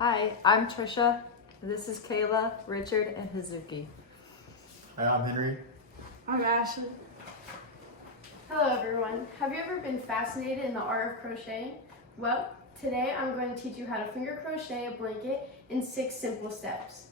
Hi, I'm Trisha. This is Kayla, Richard, and Hazuki. Hi, I'm Henry. I'm Ashley. Hello everyone. Have you ever been fascinated in the art of crocheting? Well, today I'm going to teach you how to finger crochet a blanket in 6 simple steps.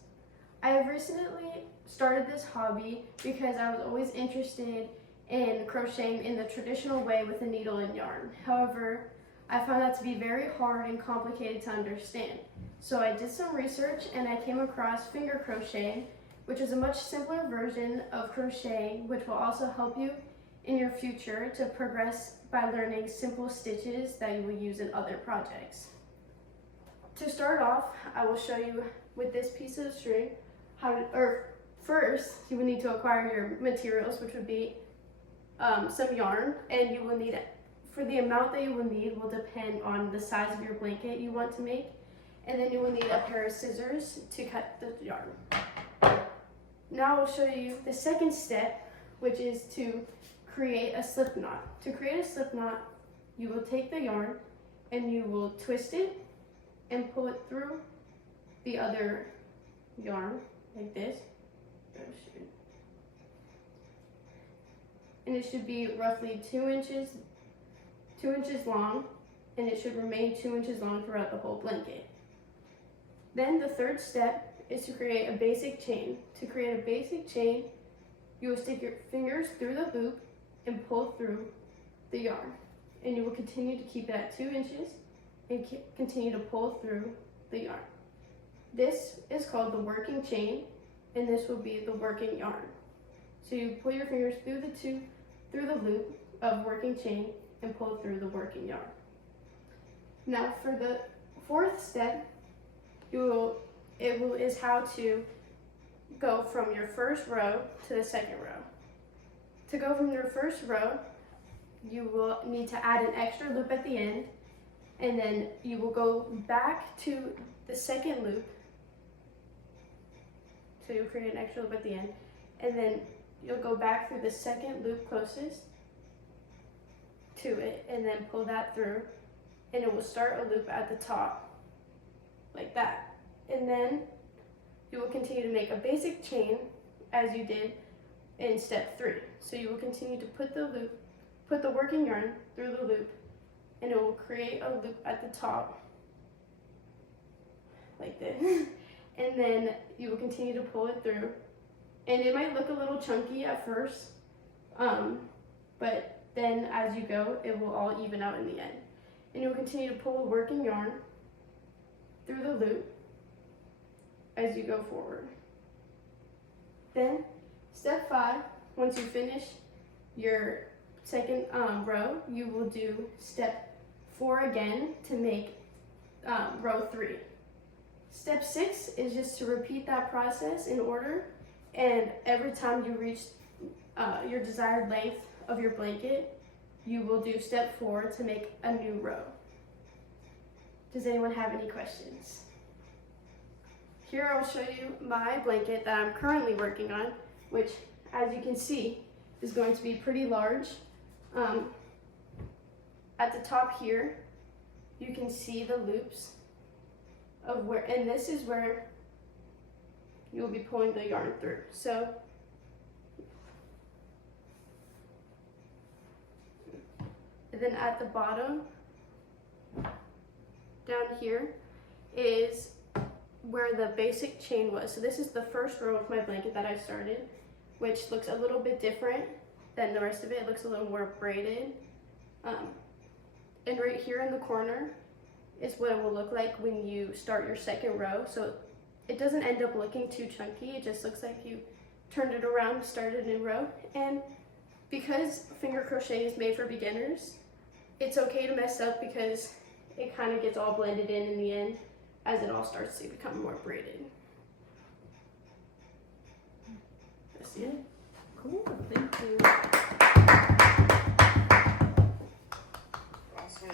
I have recently started this hobby because I was always interested in crocheting in the traditional way with a needle and yarn. However, I found that to be very hard and complicated to understand. So I did some research and I came across finger crocheting, which is a much simpler version of crocheting, which will also help you in your future to progress by learning simple stitches that you will use in other projects. To start off, I will show you with this piece of string first you will need to acquire your materials, which would be some yarn, and you will need, for the amount that you will need will depend on the size of your blanket you want to make, and then you will need a pair of scissors to cut the yarn. Now I'll show you the second step, which is to create a slip knot. To create a slip knot, you will take the yarn and you will twist it and pull it through the other yarn like this. And it should be roughly 2 inches long, and it should remain 2 inches long throughout the whole blanket. Then the third step is to create a basic chain. To create a basic chain, you will stick your fingers through the loop and pull through the yarn. And you will continue to keep it at 2 inches and continue to pull through the yarn. This is called the working chain, and this will be the working yarn. So you pull your fingers through the loop of working chain and pull through the working yarn. Now for the fourth step, is how to go from your first row to the second row. To go from your first row, you will need to add an extra loop at the end, and then you will go back to the second loop. So you'll create an extra loop at the end, and then you'll go back through the second loop closest to it, and then pull that through, and it will start a loop at the top, like that. And then you will continue to make a basic chain as you did in step 3. So you will continue to put the working yarn through the loop, and it will create a loop at the top, like this. And then you will continue to pull it through. And it might look a little chunky at first, but then as you go, it will all even out in the end. And you'll continue to pull the working yarn through the loop as you go forward. Then, step 5, once you finish your second row, you will do step 4 again to make row 3. Step 6 is just to repeat that process in order, and every time you reach your desired length of your blanket, you will do step 4 to make a new row. Does anyone have any questions? Here I'll show you my blanket that I'm currently working on, which, as you can see, is going to be pretty large. At the top here, you can see the loops of where, and this is where you'll be pulling the yarn through. So and then at the bottom down here is where the basic chain was. So this is the first row of my blanket that I started, which looks a little bit different than the rest of it. It looks a little more braided. And right here in the corner is what it will look like when you start your second row. So it doesn't end up looking too chunky. It just looks like you turned it around, started a new row. And because finger crochet is made for beginners, it's okay to mess up because it kind of gets all blended in the end as it all starts to become more braided. That's it. Cool, thank you. Also, the